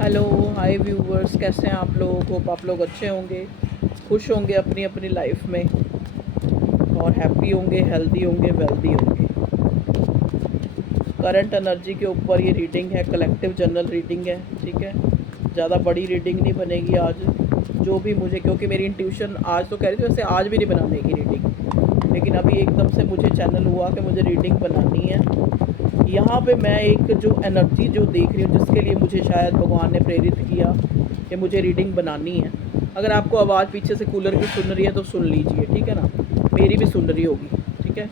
Hello, हाय viewers, कैसे हैं आप लोग। होप आप लोग अच्छे होंगे, खुश होंगे अपनी अपनी लाइफ में, और हैप्पी होंगे, हेल्दी होंगे, वेल्दी होंगे। करंट एनर्जी के ऊपर ये रीडिंग है, कलेक्टिव जनरल रीडिंग है। ठीक है, ज़्यादा बड़ी रीडिंग नहीं बनेगी आज। जो भी मुझे, क्योंकि मेरी इंट्यूशन आज तो कह रही थी वैसे आज भी नहीं बनाने की रीडिंग, लेकिन अभी एकदम से मुझे चैनल हुआ कि मुझे रीडिंग बनानी है। यहाँ पे मैं एक जो एनर्जी जो देख रही हूँ, जिसके लिए मुझे शायद भगवान ने प्रेरित किया कि मुझे रीडिंग बनानी है। अगर आपको आवाज़ पीछे से कूलर की सुन रही है तो सुन लीजिए, ठीक है ना, मेरी भी सुन रही होगी। ठीक है,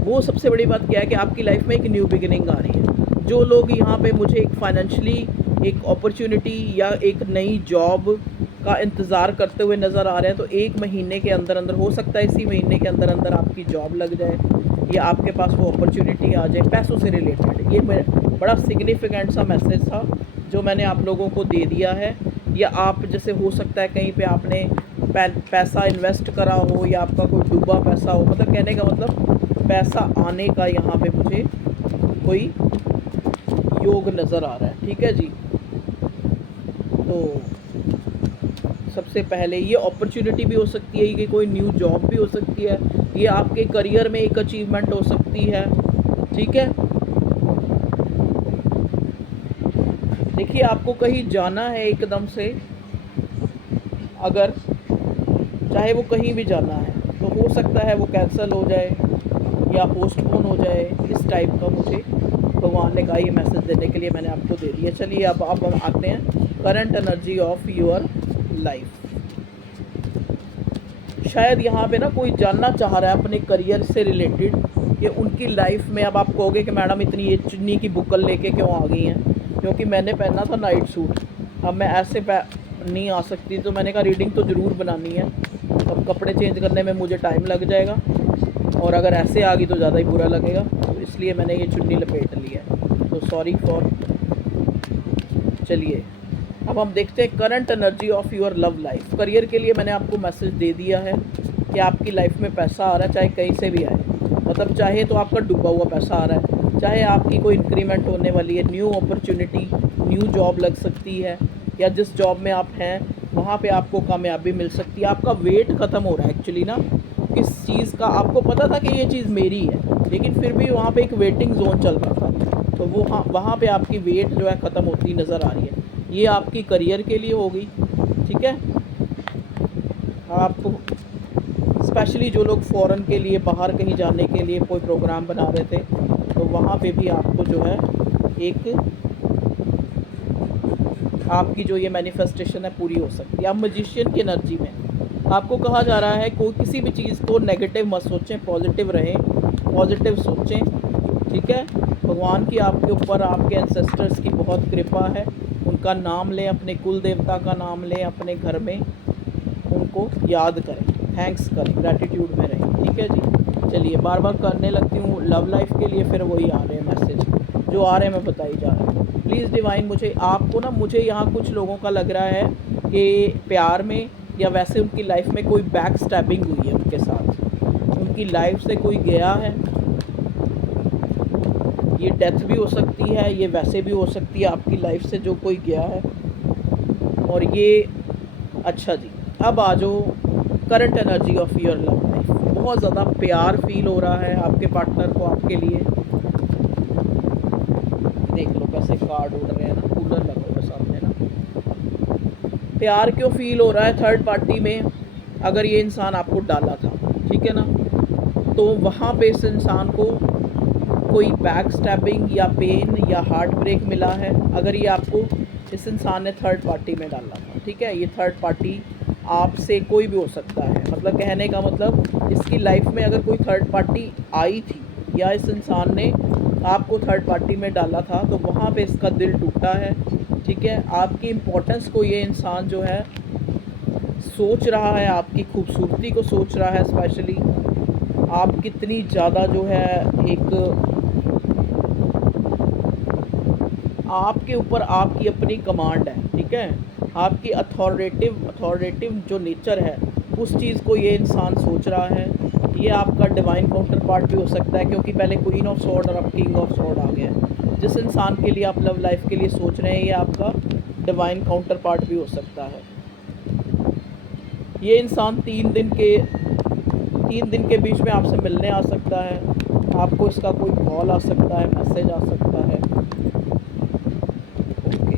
वो सबसे बड़ी बात क्या है कि आपकी लाइफ में एक न्यू बिगिनिंग आ रही है। जो लोग यहाँ पे मुझे एक फाइनेंशली एक अपॉर्चुनिटी या एक नई जॉब का इंतज़ार करते हुए नज़र आ रहे हैं, तो 1 महीने के अंदर अंदर, हो सकता है इसी महीने के अंदर अंदर आपकी जॉब लग जाए या आपके पास वो अपॉर्चुनिटी आ जाए पैसों से रिलेटेड। ये बड़ा सिग्निफिकेंट सा मैसेज था जो मैंने आप लोगों को दे दिया है। या आप जैसे हो सकता है कहीं पे आपने पैसा इन्वेस्ट करा हो या आपका कोई डूबा पैसा हो, मतलब कहने का मतलब पैसा आने का यहाँ पे मुझे कोई योग नज़र आ रहा है। ठीक है जी, तो सबसे पहले ये अपॉर्चुनिटी भी हो सकती है कि कोई न्यू जॉब भी हो सकती है, ये आपके करियर में एक अचीवमेंट हो सकती है। ठीक है, देखिए आपको कहीं जाना है एकदम से, अगर चाहे वो कहीं भी जाना है तो हो सकता है वो कैंसिल हो जाए या पोस्टपोन हो जाए। इस टाइप का मुझे भगवान ने कहा, ये मैसेज देने के लिए मैंने आपको दे दिया। चलिए अब हम आते हैं current energy of your life. शायद यहाँ पे ना कोई जानना चाह रहा है अपने करियर से रिलेटेड कि उनकी लाइफ में, अब आप कहोगे कि मैडम इतनी ये चुन्नी की बुकल लेके क्यों आ गई हैं, क्योंकि मैंने पहना था नाइट सूट। अब मैं ऐसे नहीं आ सकती, तो मैंने कहा रीडिंग तो ज़रूर बनानी है। अब कपड़े चेंज करने में मुझे टाइम लग जाएगा, और अगर ऐसे आ गई तो ज़्यादा ही बुरा लगेगा, तो इसलिए मैंने ये चुन्नी लपेट ली है, तो सॉरी फॉर। चलिए अब हम देखते हैं current energy of your love life. Career के लिए मैंने आपको मैसेज दे दिया है कि आपकी लाइफ में पैसा आ रहा है, चाहे कहीं से भी आए। मतलब चाहे तो आपका डूबा हुआ पैसा आ रहा है, चाहे आपकी कोई इंक्रीमेंट होने वाली है, न्यू अपॉर्चुनिटी, न्यू जॉब लग सकती है, या जिस जॉब में आप हैं वहाँ पे आपको कामयाबी मिल सकती है। आपका वेट ख़त्म हो रहा है एक्चुअली ना, किस चीज़ का। आपको पता था कि ये चीज़ मेरी है, लेकिन फिर भी वहाँ पे एक वेटिंग जोन चल रहा था, तो वो वहाँ पे आपकी वेट जो है ख़त्म होती नज़र आ रही है। ये आपकी करियर के लिए होगी। ठीक है, आप स्पेशली जो लोग फ़ॉरेन के लिए, बाहर कहीं जाने के लिए कोई प्रोग्राम बना रहे थे, तो वहाँ पे भी आपको जो है एक आपकी जो ये मैनिफेस्टेशन है पूरी हो सकती है। आप मजिशियन की एनर्जी में, आपको कहा जा रहा है कोई किसी भी चीज़ को नेगेटिव मत सोचें, पॉजिटिव रहें, पॉजिटिव सोचें। ठीक है, भगवान की आपके ऊपर, आपके एंसेस्टर्स की बहुत कृपा है। उनका नाम लें, अपने कुल देवता का नाम लें, अपने घर में उनको याद करें, थैंक्स करें, ग्रैटिट्यूड में रहें। ठीक है जी, चलिए बार बार करने लगती हूँ लव लाइफ के लिए, फिर वही आ रहे हैं मैसेज जो आ रहे हैं, मैं बताई जा रहा हूँ। प्लीज़ डिवाइन, मुझे यहाँ कुछ लोगों का लग रहा है कि प्यार में या वैसे उनकी लाइफ में कोई बैक स्टैबिंग हुई है उनके साथ, उनकी लाइफ से कोई गया है। ये डेथ भी हो सकती है, ये वैसे भी हो सकती है, आपकी लाइफ से जो कोई गया है। और ये अच्छा जी, अब आ जाओ current energy of your love life. बहुत ज़्यादा प्यार फील हो रहा है आपके पार्टनर को आपके लिए। देख लो कैसे कार्ड उड़ रहे हैं ना, कूलर लगा हुआ सामने ना। प्यार क्यों फील हो रहा है थर्ड पार्टी में? अगर ये इंसान आपको डाला था, ठीक है ना, तो वहाँ पे इस इंसान को कोई बैक स्टैबिंग या पेन या हार्ट ब्रेक मिला है। अगर ये आपको, इस इंसान ने थर्ड पार्टी में डाला था, ठीक है, ये थर्ड पार्टी आपसे कोई भी हो सकता है। मतलब कहने का मतलब, इसकी लाइफ में अगर कोई थर्ड पार्टी आई थी या इस इंसान ने आपको थर्ड पार्टी में डाला था, तो वहाँ पे इसका दिल टूटा है। ठीक है, आपकी इम्पोर्टेंस को ये इंसान जो है सोच रहा है, आपकी खूबसूरती को सोच रहा है, स्पेशली आप कितनी ज़्यादा जो है एक आपके ऊपर आपकी अपनी कमांड है। ठीक है, आपकी अथॉरिटेटिव जो नेचर है, उस चीज़ को ये इंसान सोच रहा है। ये आपका डिवाइन काउंटर पार्ट भी हो सकता है, क्योंकि पहले क्वीन ऑफ सॉर्ड और अब किंग ऑफ सॉर्ड आ गया है। जिस इंसान के लिए आप लव लाइफ के लिए सोच रहे हैं ये आपका डिवाइन काउंटर पार्ट भी हो सकता है। ये इंसान 3 दिन के बीच में आपसे मिलने आ सकता है, आपको इसका कोई कॉल आ सकता है, मैसेज आ सकता है। ओके,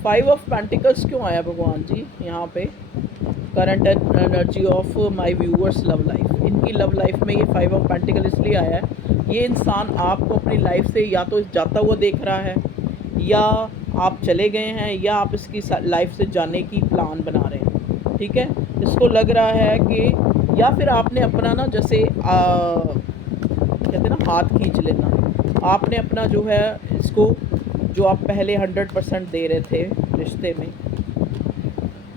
5 ऑफ पेंटिकल्स क्यों आया भगवान जी यहाँ पे? Current energy of my viewers love life, इनकी लव लाइफ में ये 5 ऑफ पेंटिकल इसलिए आया है, ये इंसान आपको अपनी लाइफ से या तो जाता हुआ देख रहा है, या आप चले गए हैं, या आप इसकी लाइफ से जाने की प्लान बना रहे हैं। ठीक है, इसको लग रहा है कि या फिर आपने अपना ना जैसे कहते हैं ना हाथ खींच लेना, आपने अपना जो है इसको जो आप पहले 100% दे रहे थे रिश्ते में,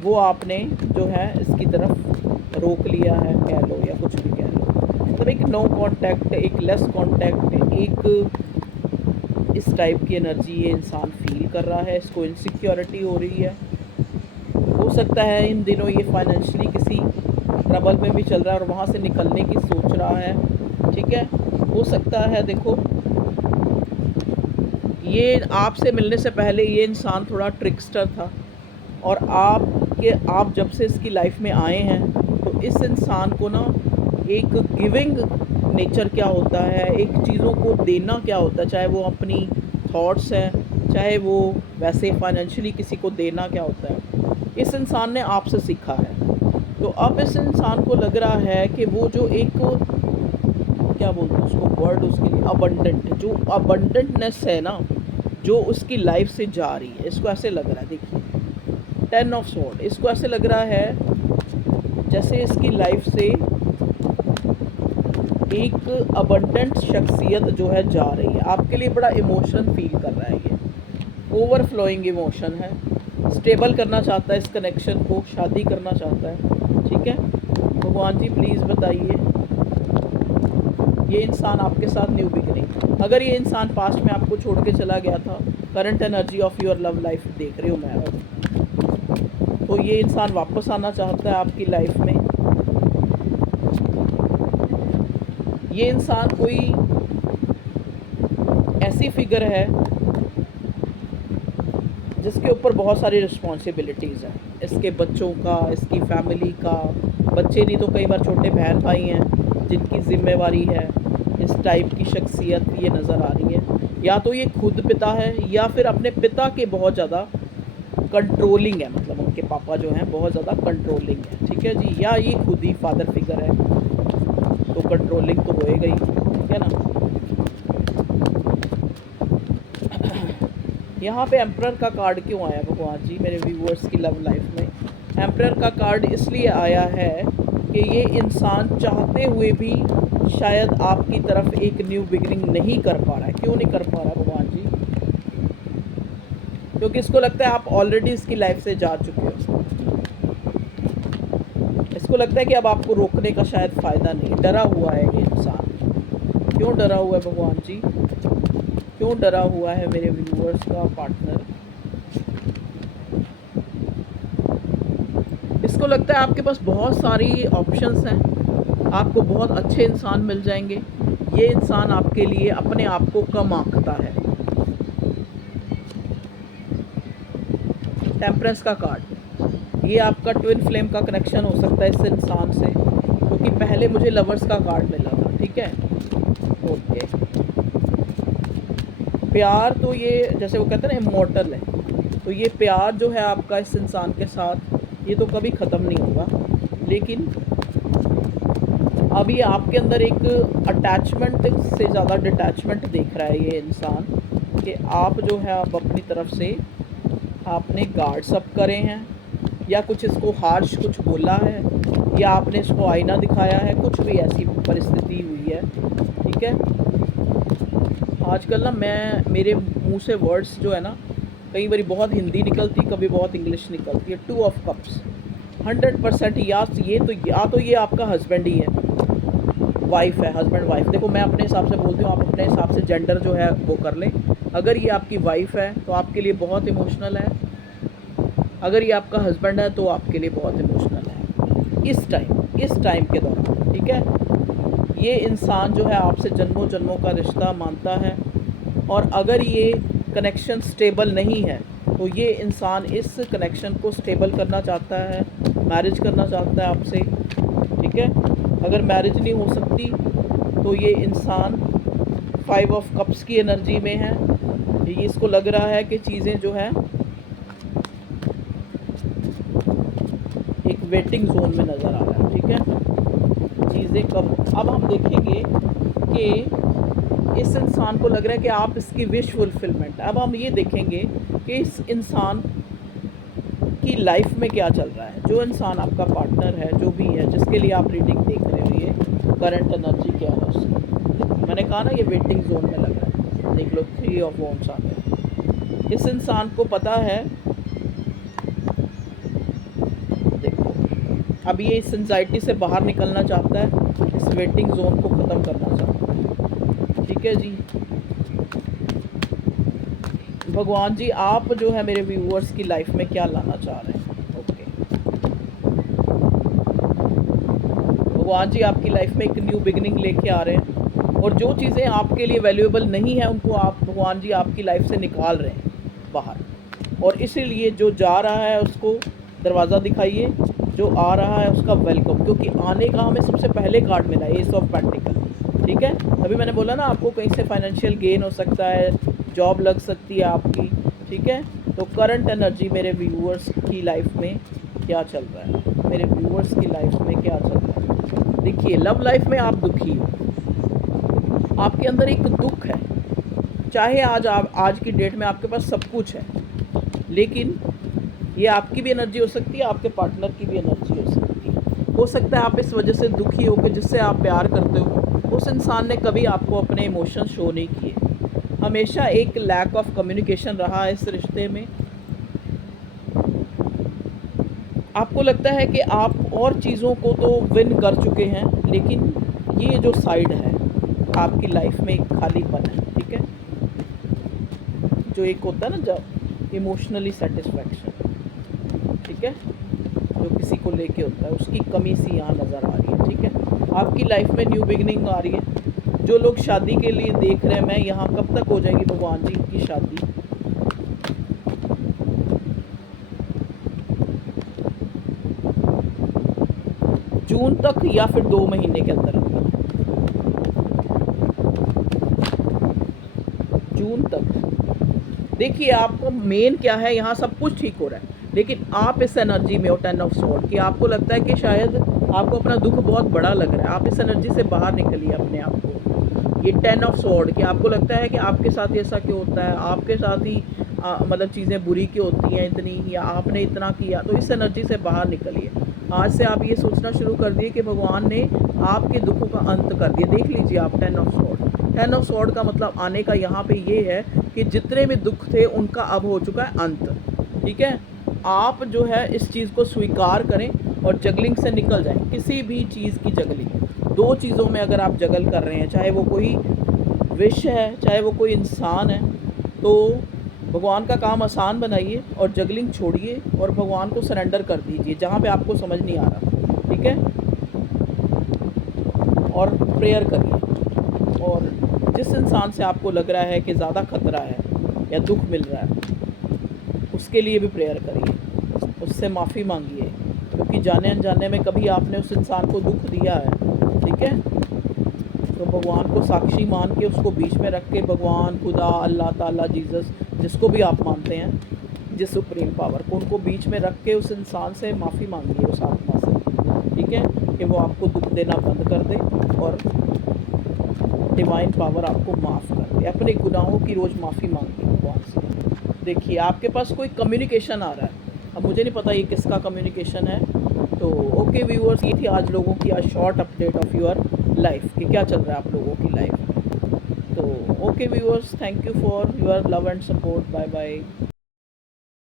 वो आपने जो है इसकी तरफ रोक लिया है कह लो, या कुछ भी कह लो। मतलब एक नो कांटेक्ट, एक लेस कांटेक्ट, एक इस टाइप की एनर्जी ये इंसान फील कर रहा है, इसको इनसिक्योरिटी हो रही है। हो सकता है इन दिनों ये फाइनेंशियली किसी ट्रबल में भी चल रहा है और वहाँ से निकलने की सोच रहा है। ठीक है, हो सकता है देखो ये आपसे मिलने से पहले ये इंसान थोड़ा ट्रिकस्टर था, और आप जब से इसकी लाइफ में आए हैं तो इस इंसान को ना एक गिविंग नेचर क्या होता है, एक चीज़ों को देना क्या होता है, चाहे वो अपनी थॉट्स हैं, चाहे वो वैसे फाइनेंशियली किसी को देना क्या होता है, इस इंसान ने आपसे सीखा है। तो अब इस इंसान को लग रहा है कि वो जो एक क्या बोलते हैं उसको वर्ड उसके लिए, अबंडेंट, जो अबंडेंटनेस है ना जो उसकी लाइफ से जा रही है, इसको ऐसे लग रहा है। देखिए 10 ऑफ स्वॉर्ड, इसको ऐसे लग रहा है जैसे इसकी लाइफ से एक अबंडेंट शख्सियत जो है जा रही है, आपके लिए बड़ा इमोशन फील कर रहा है, ये ओवरफ्लोइंग इमोशन है, स्टेबल करना चाहता है इस कनेक्शन को, शादी करना चाहता है। ठीक है, भगवान जी प्लीज़ बताइए ये इंसान आपके साथ न्यू बिगिनिंग, अगर ये इंसान पास्ट में आपको छोड़ के चला गया था, current energy of your love life देख रही हूँ मैं, तो ये इंसान वापस आना चाहता है आपकी लाइफ में। ये इंसान कोई ऐसी फिगर है जिसके ऊपर बहुत सारी रिस्पॉन्सिबिलिटीज़ हैं, इसके बच्चों का, इसकी फैमिली का, बच्चे नहीं तो कई बार छोटे बहन भाई हैं जिनकी जिम्मेवारी है, इस टाइप की शख्सियत ये नज़र आ रही है। या तो ये खुद पिता है या फिर अपने पिता के बहुत ज़्यादा कंट्रोलिंग है, मतलब उनके पापा जो हैं बहुत ज़्यादा कंट्रोलिंग है। ठीक है जी, या ये खुद ही फादर फिगर है तो कंट्रोलिंग तो होएगा ही, ठीक है ना। यहाँ पे एम्परर का कार्ड क्यों आया भगवान जी मेरे व्यूअर्स की लव लाइफ में? एम्परर का कार्ड इसलिए आया है कि ये इंसान चाहते हुए भी शायद आपकी तरफ एक न्यू बिगिनिंग नहीं कर पा रहा है। क्यों नहीं कर पा रहा भगवान जी? क्योंकि इसको लगता है आप ऑलरेडी इसकी लाइफ से जा चुके हो, इसको लगता है कि अब आपको रोकने का शायद फ़ायदा नहीं, डरा हुआ है ये इंसान। क्यों डरा हुआ है भगवान जी? क्यों डरा हुआ है मेरे व्यूअर्स का पार्टनर? इसको लगता है आपके पास बहुत सारी ऑप्शंस हैं, आपको बहुत अच्छे इंसान मिल जाएंगे, ये इंसान आपके लिए अपने आप को कम आंकता है। टेम्परेंस का कार्ड, ये आपका ट्विन फ्लेम का कनेक्शन हो सकता है इस इंसान से, क्योंकि पहले मुझे लवर्स का कार्ड मिला था। ठीक है, ओके। प्यार तो ये जैसे वो कहते हैं ना इमॉर्टल है, तो ये प्यार जो है आपका इस इंसान के साथ ये तो कभी ख़त्म नहीं होगा, लेकिन अभी आपके अंदर एक अटैचमेंट से ज़्यादा डिटैचमेंट देख रहा है ये इंसान, कि आप जो है आप अपनी तरफ से आपने गार्ड्स अप करे हैं, या कुछ इसको हार्श कुछ बोला है, या आपने इसको आईना दिखाया है, कुछ भी ऐसी परिस्थिति हुई है। ठीक है, आजकल ना मेरे मुंह से वर्ड्स जो है ना कई बार बहुत हिंदी निकलती, कभी बहुत इंग्लिश निकलती है। 2 ऑफ कप्स 100% या तो ये आपका हस्बैंड ही है, वाइफ है, हस्बैंड वाइफ। देखो मैं अपने हिसाब से बोलती हूँ, आप अपने हिसाब से जेंडर जो है वो कर लें। अगर ये आपकी वाइफ है तो आपके लिए बहुत इमोशनल है, अगर ये आपका हस्बैंड है तो आपके लिए बहुत इमोशनल है इस टाइम के दौरान। ठीक है, ये इंसान जो है आपसे जन्मों जन्मों का रिश्ता मानता है, और अगर ये कनेक्शन स्टेबल नहीं है तो ये इंसान इस कनेक्शन को स्टेबल करना चाहता है, मैरिज करना चाहता है आपसे, ठीक है। अगर मैरिज नहीं हो सकती तो ये इंसान 5 ऑफ कप्स की एनर्जी में है। ये इसको लग रहा है कि चीज़ें जो है एक वेटिंग जोन में नज़र आ रहा है, ठीक है। चीज़ें कब, अब हम देखेंगे कि इस इंसान को लग रहा है कि आप इसकी विश फुलफिलमेंट। अब हम ये देखेंगे कि इस इंसान की लाइफ में क्या चल रहा है। जो इंसान आपका पार्टनर है, जो भी है, जिसके लिए आप रीडिंग देख रहे हो, ये करंट एनर्जी क्या है उसकी। मैंने कहा ना ये वेटिंग जोन में लग रहा है। देख लो 3 ऑफ वॉन्ड्स आ गया। इस इंसान को पता है, देखो अब ये इस एंजाइटी से बाहर निकलना चाहता है, इस वेटिंग जोन को ख़त्म करना चाहता है, ठीक है जी। भगवान जी आप जो है मेरे व्यूअर्स की लाइफ में क्या लाना चाह रहे हैं। ओके भगवान जी आपकी लाइफ में एक न्यू बिगिनिंग लेके आ रहे हैं, और जो चीज़ें आपके लिए वैल्यूएबल नहीं है उनको आप भगवान जी आपकी लाइफ से निकाल रहे हैं बाहर, और इसीलिए जो जा रहा है उसको दरवाज़ा दिखाइए, जो आ रहा है उसका वेलकम, क्योंकि आने का हमें सबसे पहले कार्ड मिला है एस ऑफ पेंटिकल, ठीक है। अभी मैंने बोला ना आपको कहीं से फाइनेंशियल गेन हो सकता है, जॉब लग सकती है आपकी, ठीक है। तो करंट एनर्जी मेरे व्यूअर्स की लाइफ में क्या चल रहा है, मेरे व्यूअर्स की लाइफ में क्या चल रहा है। देखिए लव लाइफ में आप दुखी हो, आपके अंदर एक दुख है, चाहे आज की डेट में आपके पास सब कुछ है, लेकिन ये आपकी भी एनर्जी हो सकती है, आपके पार्टनर की भी एनर्जी हो सकती है। हो सकता है आप इस वजह से दुखी हो कि जिससे आप प्यार करते हो उस इंसान ने कभी आपको अपने इमोशन शो नहीं किए, हमेशा एक लैक ऑफ कम्युनिकेशन रहा है इस रिश्ते में। आपको लगता है कि आप और चीज़ों को तो विन कर चुके हैं, लेकिन ये जो साइड है आपकी लाइफ में एक खालीपन है, ठीक है। जो एक होता है ना जब इमोशनली सेटिस्फैक्शन, ठीक है, जो किसी को लेके होता है, उसकी कमी सी यहाँ नज़र आ रही है, ठीक है। आपकी लाइफ में न्यू बिगनिंग आ रही है। जो लोग शादी के लिए देख रहे हैं, मैं यहाँ कब तक हो जाएगी भगवान जी की शादी, जून तक या फिर 2 महीने के अंदर अंदर, जून तक। देखिए आपको मेन क्या है, यहाँ सब कुछ ठीक हो रहा है, लेकिन आप इस एनर्जी में हो 10 ऑफ स्वॉर्ड कि आपको लगता है कि शायद आपको अपना दुख बहुत बड़ा लग रहा है। आप इस एनर्जी से बाहर निकलिए अपने आप को। ये 10 ऑफ स्वॉर्ड कि आपको लगता है कि आपके साथ ऐसा क्यों होता है, आपके साथ ही मतलब चीज़ें बुरी क्यों होती हैं इतनी, या आपने इतना किया। तो इस एनर्जी से बाहर निकलिए। आज से आप ये सोचना शुरू कर दिए कि भगवान ने आपके दुखों का अंत कर दिया। देख लीजिए आप 10 ऑफ स्वॉर्ड, 10 ऑफ स्वॉर्ड का मतलब आने का यहाँ पे ये है कि जितने भी दुख थे उनका अब हो चुका है अंत, ठीक है। आप जो है इस चीज़ को स्वीकार करें और जगलिंग से निकल जाएं। किसी भी चीज़ की जगलिंग, 2 चीज़ों में अगर आप जगल कर रहे हैं, चाहे वो कोई विश है, चाहे वो कोई इंसान है, तो भगवान का काम आसान बनाइए और जगलिंग छोड़िए और भगवान को सरेंडर कर दीजिए जहाँ पे आपको समझ नहीं आ रहा, ठीक है। और प्रेयर करिए, और जिस इंसान से आपको लग रहा है कि ज़्यादा खतरा है या दुख मिल रहा है, उसके लिए भी प्रेयर करिए, उससे माफ़ी मांगिए, क्योंकि जाने अनजाने में कभी आपने उस इंसान को दुख दिया है, ठीक है। तो भगवान को साक्षी मान के, उसको बीच में रख के, भगवान, खुदा, अल्लाह ताला, जीसस, जिसको भी आप मानते हैं, जिस सुप्रीम पावर को, उनको बीच में रख के उस इंसान से माफ़ी मांगिए, उस आत्मा से, ठीक है, कि वो आपको दुख देना बंद कर दे और डिवाइन पावर आपको माफ़ कर दे। अपने गुनाहों की रोज़ माफ़ी मांगिए भगवान से। देखिए आपके पास कोई कम्युनिकेशन आ रहा है, अब मुझे नहीं पता ये किसका कम्युनिकेशन है। तो ओके व्यूअर्स, ये थी आज लोगों की आज short update of your life कि क्या चल रहा है आप लोगों की लाइफ में। तो okay viewers, thank you for your love and support, bye bye.